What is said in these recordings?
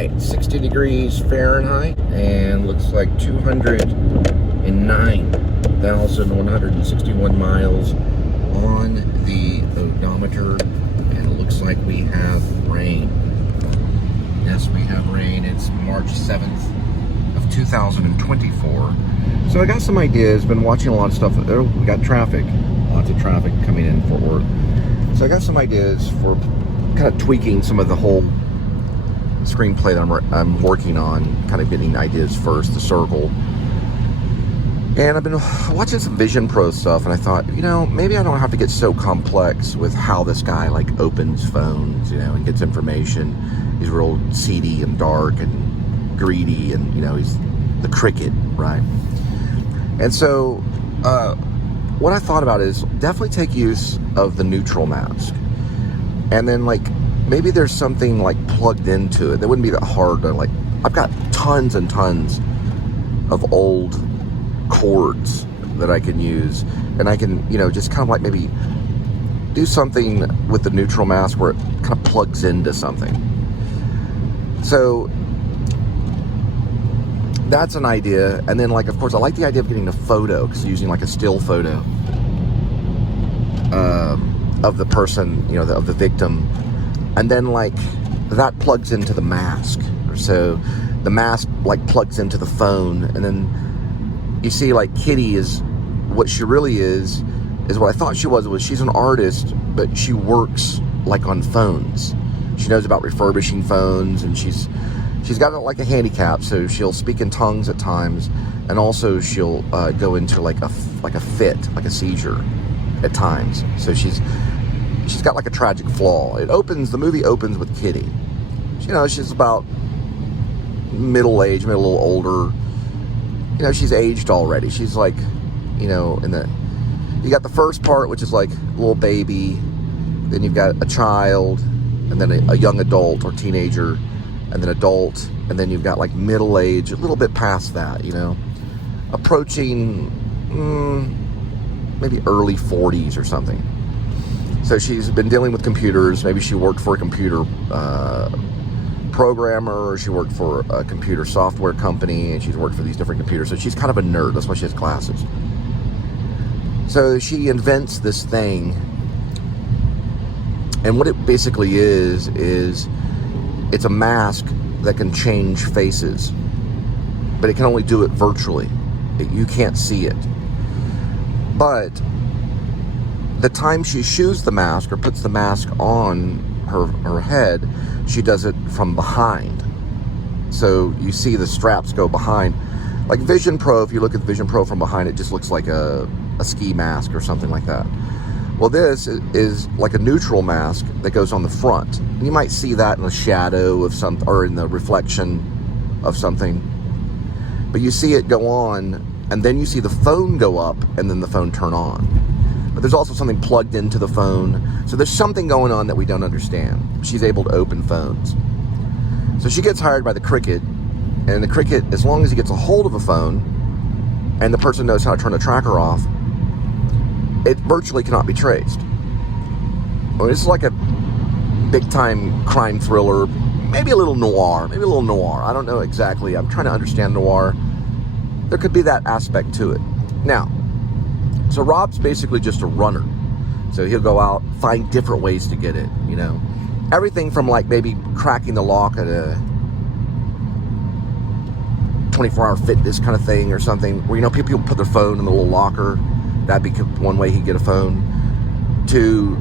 right, 60 degrees Fahrenheit, and looks like 209,161 miles on the odometer, and it looks like we have rain. Yes, we have rain. It's March 7th of 2024. So I got some ideas, been watching a lot of stuff. Oh, we got traffic, lots of traffic coming in for work. So I got some ideas for kind of tweaking some of the whole screenplay that I'm working on, kind of getting ideas first, the circle. And I've been watching some Vision Pro stuff, and I thought, you know, maybe I don't have to get so complex with how this guy, like, opens phones, you know, and gets information. He's real seedy and dark and greedy, and, you know, he's the cricket, right? And so, what I thought about is definitely take use of the neutral mask. And then, like, maybe there's something, like, plugged into it that wouldn't be that hard to, like, I've got tons and tons of old chords that I can use, and I can, you know, just kind of like maybe do something with the neutral mask where it kind of plugs into something. So that's an idea. And then, like, of course, I like the idea of getting a photo, because using like a still photo of the person, you know, of the victim, and then, like, that plugs into the mask. So the mask, like, plugs into the phone, and then you see, like, Kitty is what she really is what I thought she was she's an artist, but she works, like, on phones. She knows about refurbishing phones, and she's got, like, a handicap, so she'll speak in tongues at times, and also she'll go into like a fit, like a seizure at times. So she's got, like, a tragic flaw. The movie opens with Kitty. You know, she's about middle age, maybe a little older. You know, she's aged already. She's, like, you know, you got the first part, which is like a little baby, then you've got a child, and then a young adult or teenager, and then adult, and then you've got, like, middle age, a little bit past that, you know, approaching maybe early 40s or something. So she's been dealing with computers. Maybe she worked for a computer programmer, or she worked for a computer software company, and she's worked for these different computers. So she's kind of a nerd. That's why she has glasses. So she invents this thing, and what it basically is it's a mask that can change faces, but it can only do it virtually. You can't see it. But the time she shoes the mask or puts the mask on her head, she does it from behind. So you see the straps go behind. Like Vision Pro, if you look at Vision Pro from behind, it just looks like a ski mask or something like that. Well, this is like a neutral mask that goes on the front. And you might see that in the shadow of some, or in the reflection of something. But you see it go on, and then you see the phone go up, and then the phone turn on. But there's also something plugged into the phone. So there's something going on that we don't understand. She's able to open phones. So she gets hired by the cricket, and the cricket, as long as he gets a hold of a phone, and the person knows how to turn the tracker off, it virtually cannot be traced. Well, this is like a big-time crime thriller, maybe a little noir. I don't know exactly. I'm trying to understand noir. There could be that aspect to it. Now, so Rob's basically just a runner. So he'll go out, find different ways to get it, you know. Everything from, like, maybe cracking the lock at a 24-hour fitness kind of thing or something, where, you know, people put their phone in the little locker. That'd be one way he'd get a phone. To,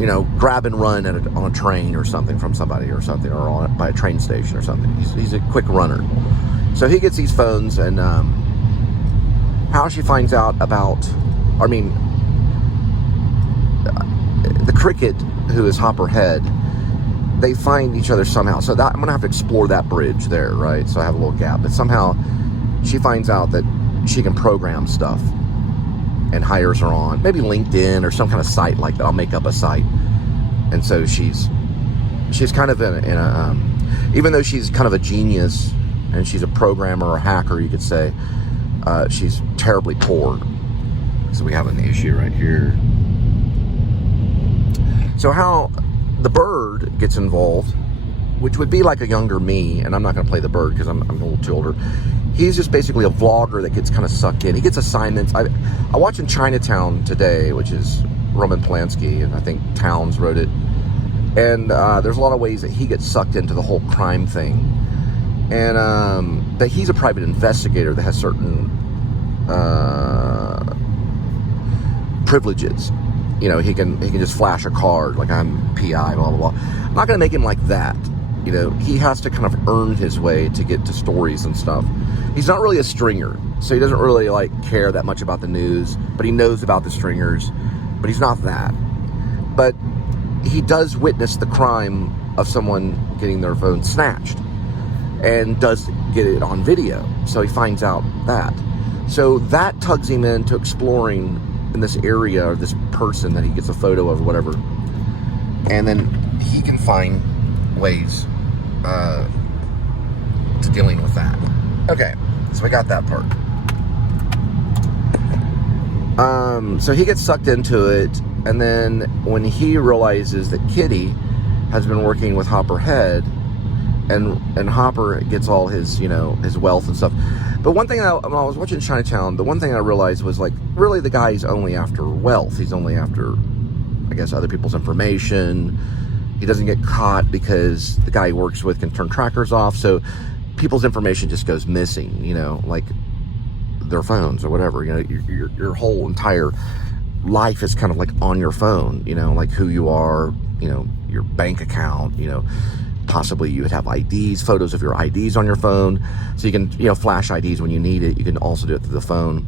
you know, grab and run on a train or something from somebody or something, or by a train station or something. He's a quick runner. So he gets these phones, and how she finds out about, the cricket, who is Hopper Head, they find each other somehow. So that I'm gonna have to explore that bridge there, right? So I have a little gap. But somehow she finds out that she can program stuff, and hires her on maybe LinkedIn or some kind of site like that. I'll make up a site. And so she's kind of in a even though she's kind of a genius and she's a programmer or hacker, you could say, she's terribly poor. So we have an issue right here. So how the bird gets involved which would be like a younger me, and I'm not going to play the bird because I'm a little too older. He's just basically a vlogger that gets kind of sucked in. He gets assignments. I watched in Chinatown today, which is Roman Polanski, and I think Towns wrote it. And there's a lot of ways that he gets sucked into the whole crime thing. And but he's a private investigator that has certain privileges. You know, he can just flash a card like I'm PI, blah blah blah. I'm not going to make him like that. You know, he has to kind of earn his way to get to stories and stuff. He's not really a stringer, so he doesn't really like care that much about the news, but he knows about the stringers, but he's not that. But he does witness the crime of someone getting their phone snatched and does get it on video. So he finds out that. So that tugs him into exploring in this area or this person that he gets a photo of or whatever. And then he can find ways to dealing with that. Okay, so we got that part. So he gets sucked into it, and then when he realizes that Kitty has been working with Hopper Head, and Hopper gets all his, you know, his wealth and stuff. But one thing, when I was watching Chinatown, the one thing I realized was, like, really the guy's only after wealth. He's only after, I guess, other people's information. He doesn't get caught because the guy he works with can turn trackers off, so people's information just goes missing, you know, like their phones or whatever. You know, your whole entire life is kind of like on your phone, you know, like who you are, you know, your bank account, you know, possibly you would have IDs, photos of your IDs on your phone, so you can, you know, flash IDs when you need it. You can also do it through the phone.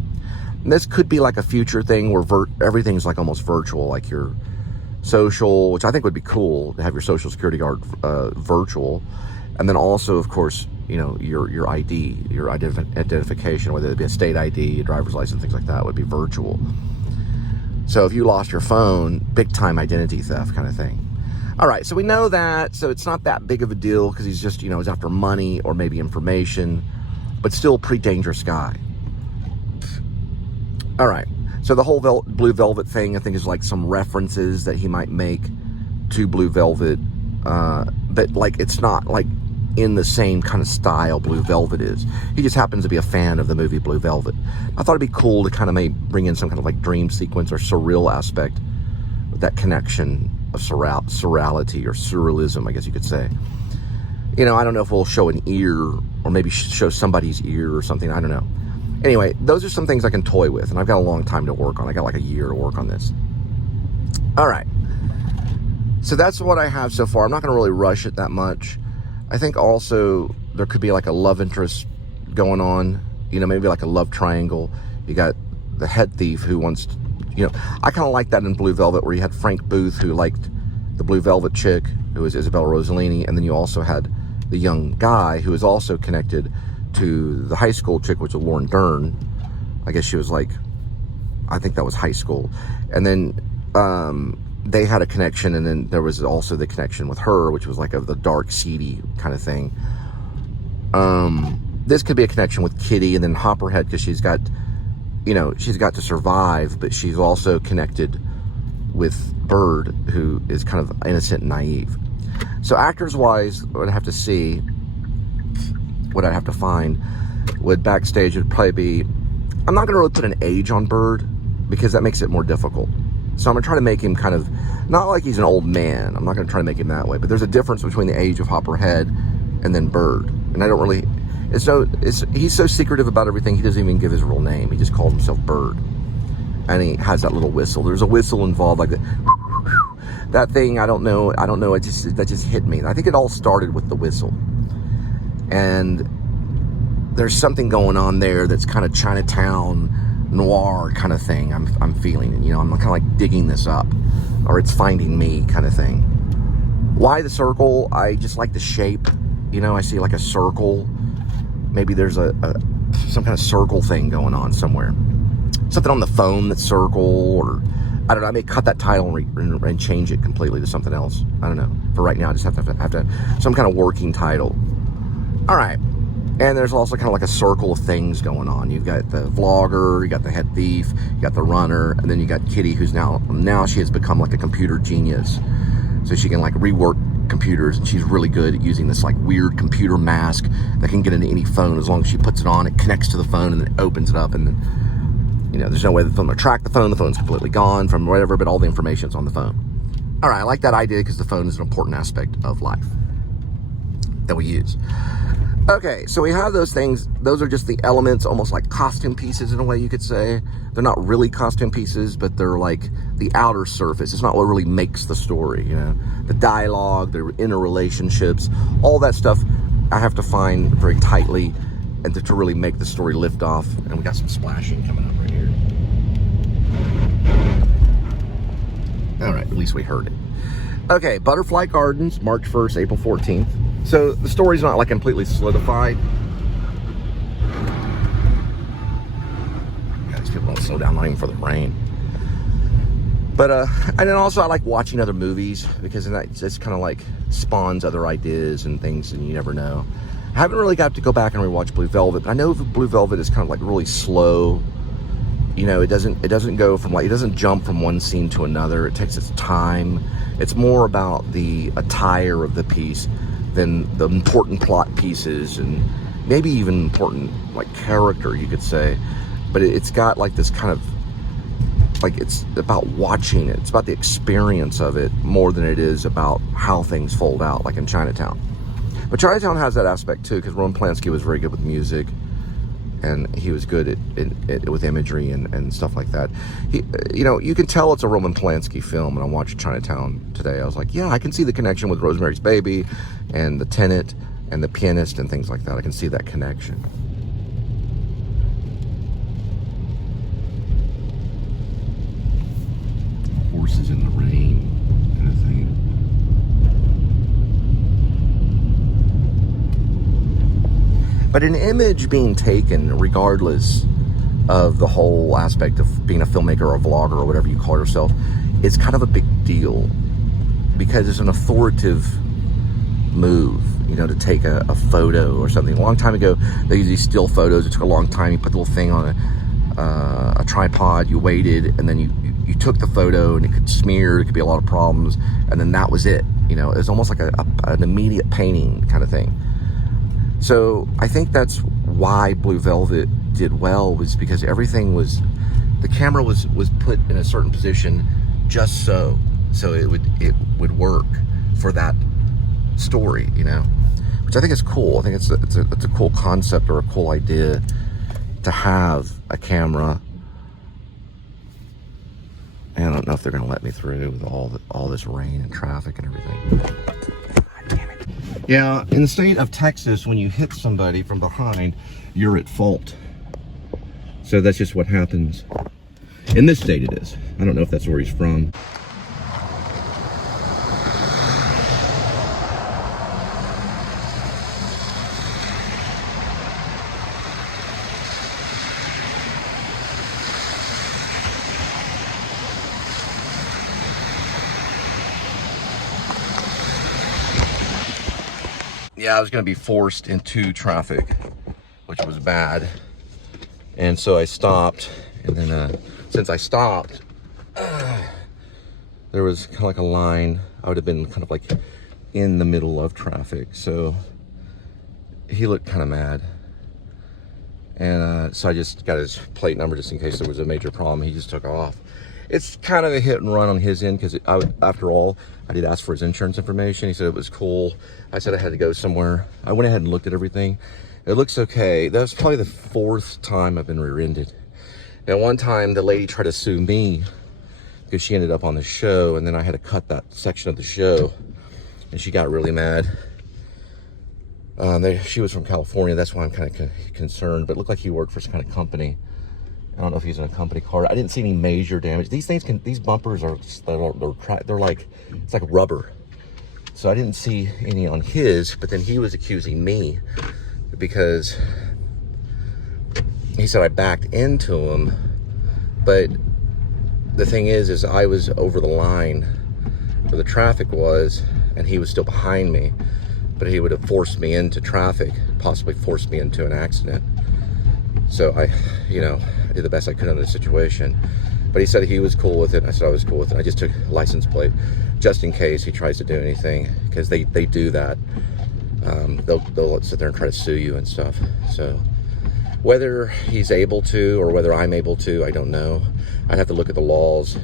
And this could be like a future thing where everything's like almost virtual, like your social, which I think would be cool to have your social security guard virtual, and then also, of course, you know, your ID, your identification, whether it be a state ID, a driver's license, things like that, would be virtual. So if you lost your phone, big time identity theft kind of thing. All right, so we know that, so it's not that big of a deal because he's just, you know, he's after money or maybe information, but still a pretty dangerous guy. All right, so the whole Blue Velvet thing, I think, is like some references that he might make to Blue Velvet, but like it's not like in the same kind of style Blue Velvet is. He just happens to be a fan of the movie Blue Velvet. I thought it'd be cool to kind of maybe bring in some kind of like dream sequence or surreal aspect with that connection of surreality or surrealism, I guess you could say. You know, I don't know if we'll show an ear or maybe show somebody's ear or something. I don't know. Anyway, those are some things I can toy with, and I've got a long time to work on. I got like a year to work on this. All right. So that's what I have so far. I'm not going to really rush it that much. I think also there could be like a love interest going on, you know, maybe like a love triangle. You got the head thief who wants to, you know, I kind of like that in Blue Velvet, where you had Frank Booth who liked the Blue Velvet chick, who was Isabella Rossellini, and then you also had the young guy who was also connected to the high school chick, which was Lauren Dern. I guess she was like, I think that was high school. And then they had a connection, and then there was also the connection with her, which was like of the dark, seedy kind of thing. This could be a connection with Kitty, and then Hopperhead, because she's got, you know, she's got to survive, but she's also connected with Bird, who is kind of innocent and naive. So actors-wise, what I'd have to see, what I'd have to find, would backstage would probably be, I'm not going to really put an age on Bird, because that makes it more difficult. So I'm going to try to make him kind of, not like he's an old man. I'm not going to try to make him that way. But there's a difference between the age of Hopperhead and then Bird. And I don't really, he's so secretive about everything, he doesn't even give his real name. He just calls himself Bird. And he has that little whistle. There's a whistle involved, like that thing, I don't know, that just hit me. I think it all started with the whistle. And there's something going on there that's kind of Chinatown noir kind of thing. I'm feeling, you know, I'm kind of like digging this up, or it's finding me kind of thing. Why the circle? I just like the shape, you know. I see like a circle. Maybe there's some kind of circle thing going on somewhere, something on the phone that's circle, or I don't know. I may cut that title and change it completely to something else. I don't know. For right now, I just have to some kind of working title. All right. And there's also kind of like a circle of things going on. You've got the vlogger, you got the head thief, you got the runner, and then you got Kitty, who's now she has become like a computer genius. So she can like rework computers, and she's really good at using this like weird computer mask that can get into any phone. As long as she puts it on, it connects to the phone and then it opens it up, and then, you know, there's no way the phone will track the phone. The phone's completely gone from whatever, but all the information's on the phone. All right, I like that idea because the phone is an important aspect of life that we use. Okay, so we have those things. Those are just the elements, almost like costume pieces in a way you could say. They're not really costume pieces, but they're like the outer surface. It's not what really makes the story, you know. The dialogue, the interrelationships, all that stuff I have to find very tightly and to really make the story lift off. And we got some splashing coming up right here. All right, at least we heard it. Okay, Butterfly Gardens, March 1st, April 14th. So the story's not like completely solidified. Yeah, these people don't slow down, not even for the rain. But and then also I like watching other movies because then that just kind of like spawns other ideas and things, and you never know. I haven't really got to go back and rewatch Blue Velvet, but I know Blue Velvet is kind of like really slow. You know, it doesn't go from like, it doesn't jump from one scene to another. It takes its time. It's more about the attire of the piece than the important plot pieces, and maybe even important like character, you could say. But it's got like this kind of like, it's about watching it. It's about the experience of it more than it is about how things fold out, like in Chinatown. But Chinatown has that aspect too, because Roman Polanski was very good with music, and he was good at with imagery and stuff like that. He, you know, you can tell it's a Roman Polanski film. And I watched Chinatown today. I was like, yeah, I can see the connection with Rosemary's Baby and The Tenant and The Pianist and things like that. I can see that connection. Horses in the rain kind of thing. But an image being taken, regardless of the whole aspect of being a filmmaker or a vlogger or whatever you call yourself, is kind of a big deal because it's an authoritative move, you know, to take a photo or something. A long time ago, they used these still photos. It took a long time. You put the little thing on a tripod, you waited, and then you took the photo, and it could smear, it could be a lot of problems, and then that was it. You know, it was almost like an immediate painting kind of thing. So I think that's why Blue Velvet did well, was because everything was, the camera was put in a certain position just so it would work for that story, you know, which I think is cool. I think it's a cool concept or a cool idea to have a camera. And I don't know if they're going to let me through with all this rain and traffic and everything. Yeah, in the state of Texas, when you hit somebody from behind, you're at fault. So that's just what happens. In this state it is. I don't know if that's where he's from. Yeah, I was going to be forced into traffic, which was bad. And so I stopped. And then since I stopped, there was kind of like a line. I would have been kind of like in the middle of traffic. So he looked kind of mad. And so I just got his plate number just in case there was a major problem. He just took off. It's kind of a hit and run on his end because after all, I did ask for his insurance information. He said it was cool. I said I had to go somewhere. I went ahead and looked at everything. It looks okay. That was probably the 4th time I've been rear-ended. Now, one time the lady tried to sue me because she ended up on the show, and then I had to cut that section of the show, and she got really mad. She was from California. That's why I'm kind of concerned, but it looked like he worked for some kind of company. I don't know if he's in a company car. I didn't see any major damage. These things these bumpers they're like, it's like rubber. So I didn't see any on his, but then he was accusing me because he said I backed into him. But the thing is I was over the line where the traffic was, and he was still behind me, but he would have forced me into traffic, possibly forced me into an accident. So I did the best I could under the situation. But he said he was cool with it. I said I was cool with it. I just took license plate just in case he tries to do anything, because they do that. They'll sit there and try to sue you and stuff. So whether he's able to or whether I'm able to, I don't know. I'd have to look at the laws,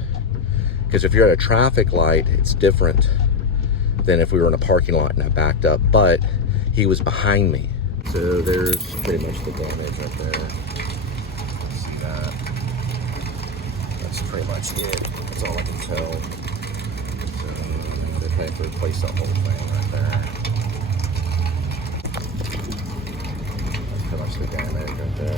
because if you're at a traffic light, it's different than if we were in a parking lot and I backed up, but he was behind me. So there's pretty much the damage right there. See that? That's pretty much it. That's all I can tell. So they're trying to replace the whole thing right there. That's pretty much the damage right there.